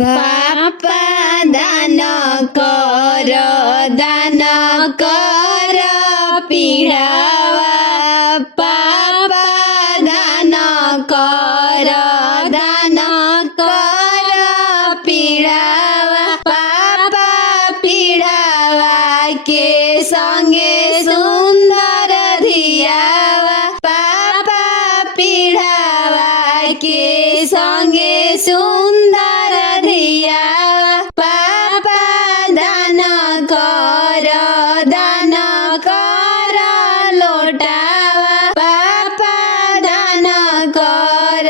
पापा दान कर पीड़ावा। पापा दान कर पीड़ावा। पापा पीड़ावा के संगे सुंदर धियावा। पापा पीड़ावा के संगे सुंदर धियावा। पापा दान कर लोटावा। पापा दान कर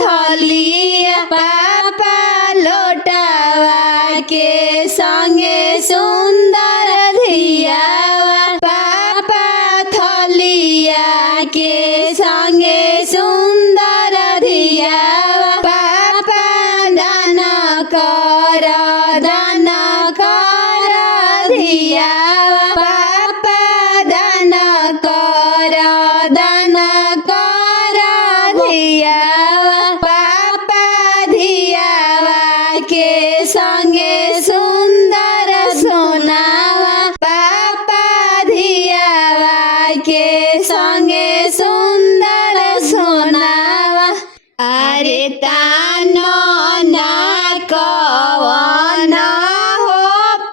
थलिया। पापा लोटावा के संगे सुंदर धियावा। पापा थलिया के संगे सुंदर धियावा। पापा दान कर धियावा। पापा दान कर धियावा। पापा धियावा के संगे सुंदर सोनावा। पापा धियावा के संगे सुंदर सोनावा। अरे तानो ना कवन हो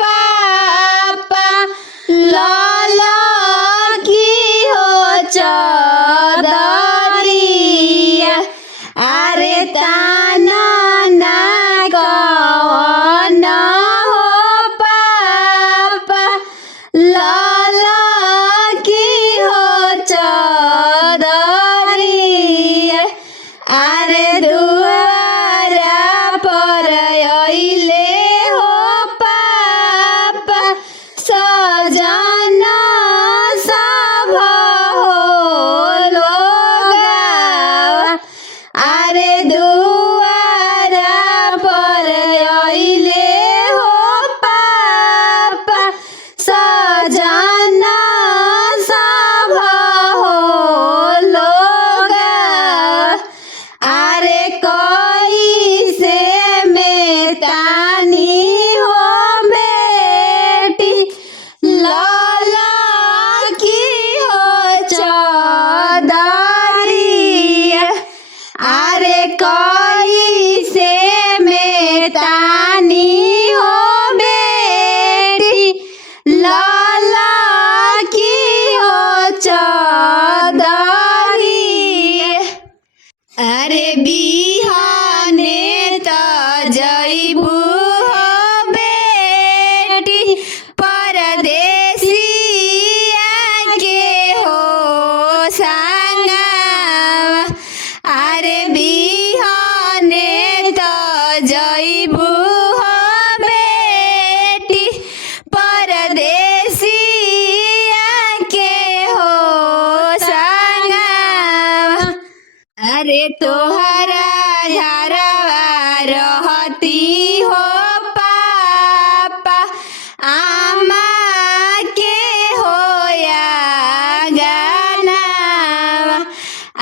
पापा लाला की हो चदरिया। अरे तानो ना कवन हो पापा लाला की हो चदरिया। अरे दुआरा पर अइले हो पापा सजना सब हो लोगावा। अरे दुआरा पर अइले हो पापा सजना सब हो लोगावा। अरे कैसे में तानी हो बेटी लाला की हो चदरिया। अरे कैसे में तानी हो बेटी लाला की हो चदरिया। अरे बिहाने त जइबू हो बेटी परदेसिया के हो संगवा। अरे बिहाने त जइबू हो बेटी परदेसिया के हो संगवा। अरे तोहरा घरवा रहती हो पापा आमा के होया गानावा।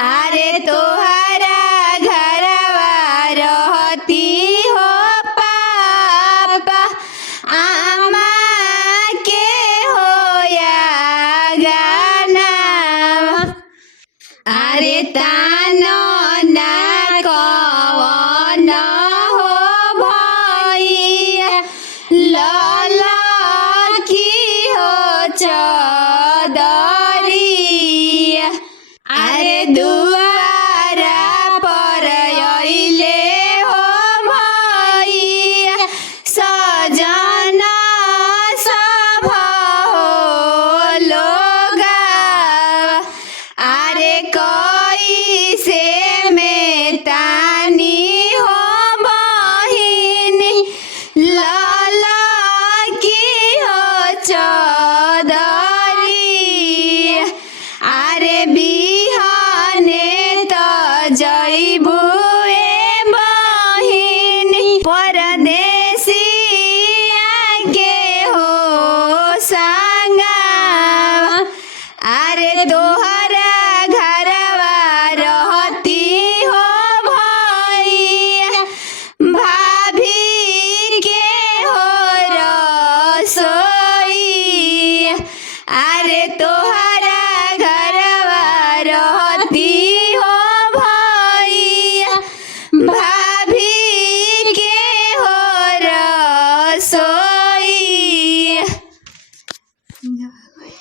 अरे तोहरा घरवा रहती हो सोई। अरे तोहरा घरवा रहती